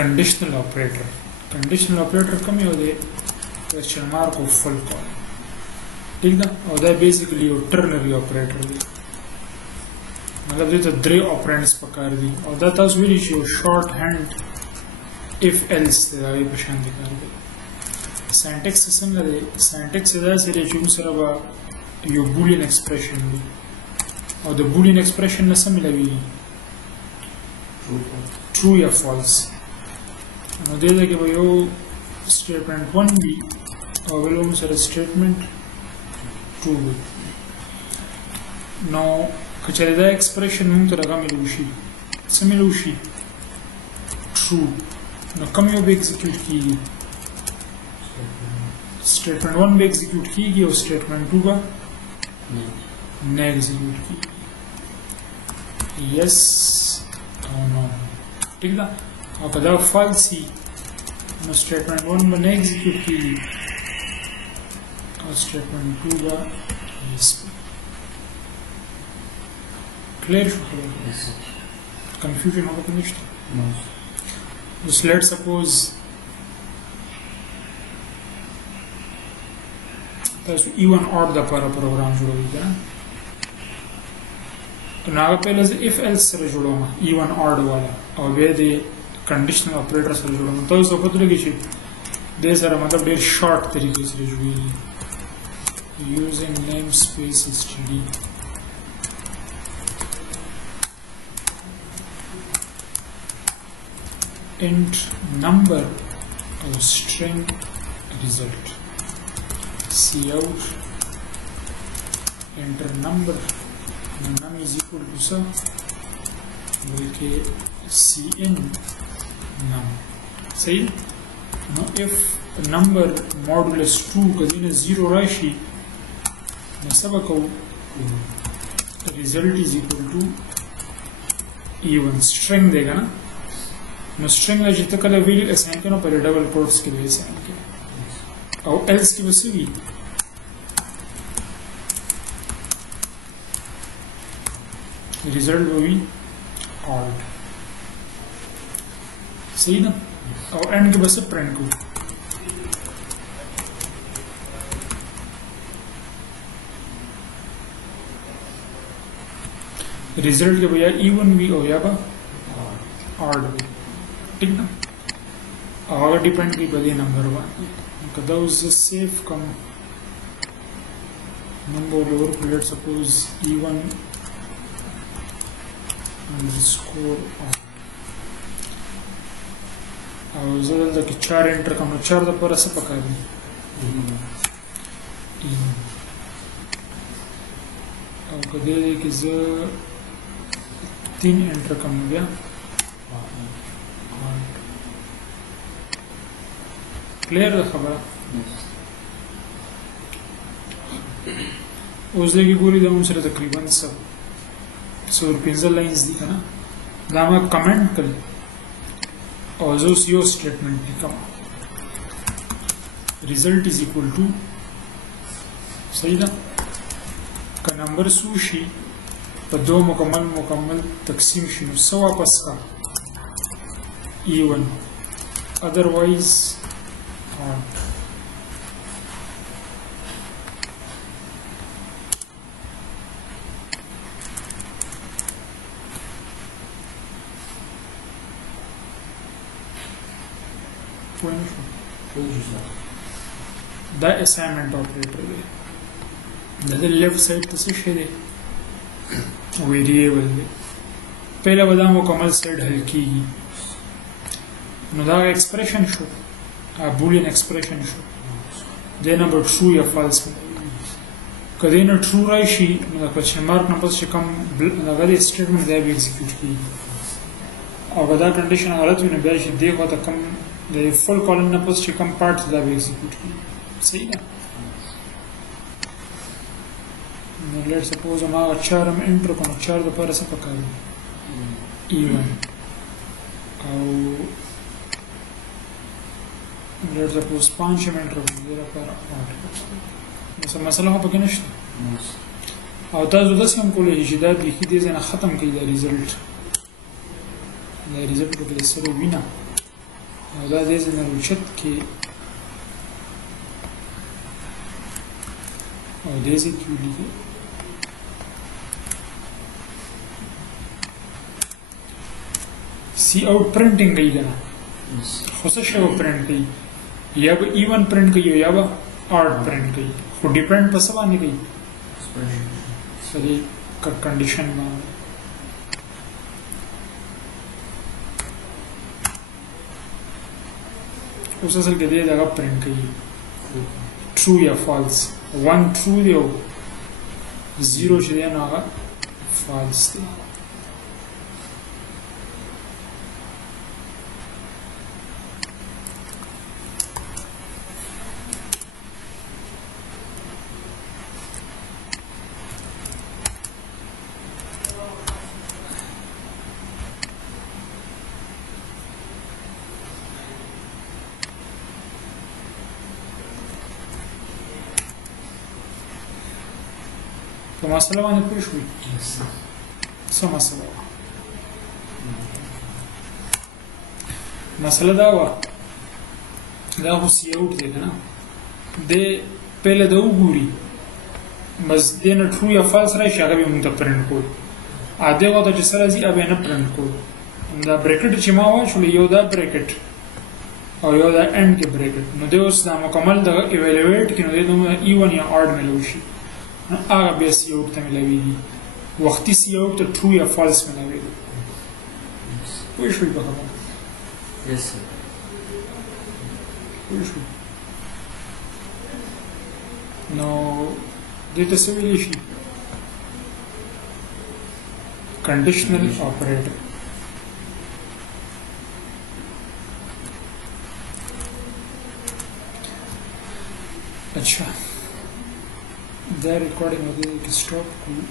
conditional operator. Conditional operator کوم یو دی question mark او full call ٹھیک ده او دا بیسیکلی یو ternary operator دی مطلب دې ته درې operands پکار دي او دا تاسو ویلی شي short hand if else دا یې په شان دي کار کوي syntax څنګه دی syntax دا سره چې موږ سره به یو boolean expression دی او د boolean expression نه څه ملوي true یا false نو دې ځای کې به یو statement 1 وي او بل هم سره statement 2 وي نو که چېرې دا expression موږ ته هغه ملو شي څه ملو شي true نو کوم یو به execute کېږي statement 1 به execute کېږي او statement 2 به نه execute کېږي yes او no ٹھیک ده او که دا false وي نو statement 1 به نه execute کېږي او statement 2 به yes clear شو خبره confusion هغه کې نشته اوس let's suppose تاسو even or د لپاره پروګرام جوړوي کنه نو هغه پهله زه if else سره جوړوم even or والا او بیا د conditional operator سره جوړوم تاسو په پته لګی شي د سره مطلب ډیر شارټ طریقې سره جوړیږي using namespace std int number or string result cout enter number num is equal to sum बल्कि cin num सही now if number modulus 2 कदीने 0 राशि नसबा को result is equal to even string देगा ना no string ला जितना कल वैल्यू असाइन करना पड़े डबल कोट्स के लिए असाइन किया और एल्स की वजह से भी रिजल्ट वो भी ऑल्ट सही ना और एंड के बस से प्रिंट को रिजल्ट के बजाय इवन भी हो जाएगा ऑड भी ठीक ना और डिपेंड की बदे नंबर 1 कदा उस सेफ कम number lower let suppose even underscore और जरा द 4 एंटर कम 4 द पर से पका दी और कदे कि ज 3 एंटर कम गया क्लियर है खबर उस देगी पूरी दम से तकरीबन सब 115 लाइंस दी है ना दामा कमेंट कर और जो सीओ स्टेटमेंट लिखा रिजल्ट इज इक्वल टू सही ना का नंबर सूशी पर दो मुकम्मल तकसीम शुरू सौ वापस का even otherwise odd the assignment operator the left side to से वेरिएबल पहला बदा मुकम्मल सेट हल की नो एक्सप्रेशन शो बूलियन एक्सप्रेशन शो दे नंबर ट्रू या फॉल्स कदे न ट्रू राशि नो क्वेश्चन मार्क नंबर से कम अगर स्टेटमेंट दे भी एग्जीक्यूट की और बदा कंडीशन गलत हुई न बेश देखो तो कम दे फुल कॉलम नंबर से कम पार्ट दे भी एग्जीक्यूट की सही ना लेट्स सपोज हम अच्छा हम एंटर को अच्छा द पर से पका even और लेट्स सपोज 5 मिनट रख दिया पर مثلا مسألة هو بكنش أو تازو دس يوم كله جداد لكي دي زين ختم كي دا ريزلت بكده سرو بينا او دا دې ځنه اوچت کې او دې ځای کې ولیکي سی اوټ پرنټینګ کوي کنه خو څه شی پرنټ کوي یا به ایون پرنټ کوي یا به آډ پرنټ کوي خو ډیپند په څه باندې کوي سړي کنډیشن باندې اوس اصل کې دې دغه پرنټ کوي true یا false 1 true دی او 0 چې دی نو هغه false دی په مسله باندې پوه شوي څه مسله وه مسله دا وه دا خو سی اوټ دی که نه دی پهله د وګوري بس دې نه ټرو یا فالس راشي هغه به یې مونږ ته پرنټ کول دې وخت چې څه راځي هغه یې نه پرنټ کول دا بریکټ چې ما واچولو یو دا بریکټ او یو دا اینډ کې بریکټ نو دی اوس دا مکمل دغه ایویلویټ کړي نو دی نوم ایون یا آډ میلو شي هغه بیا سی اوټ ته میلاویږي وختي سی اوټ ته ټرو یا فالس میلاویږي پوه شوي په خبره پوه شوي نو دې ته څه ویلی شي کنډیشنل اپریټر اچھا دا ریکارډینګ او دې کې سټاپ کړو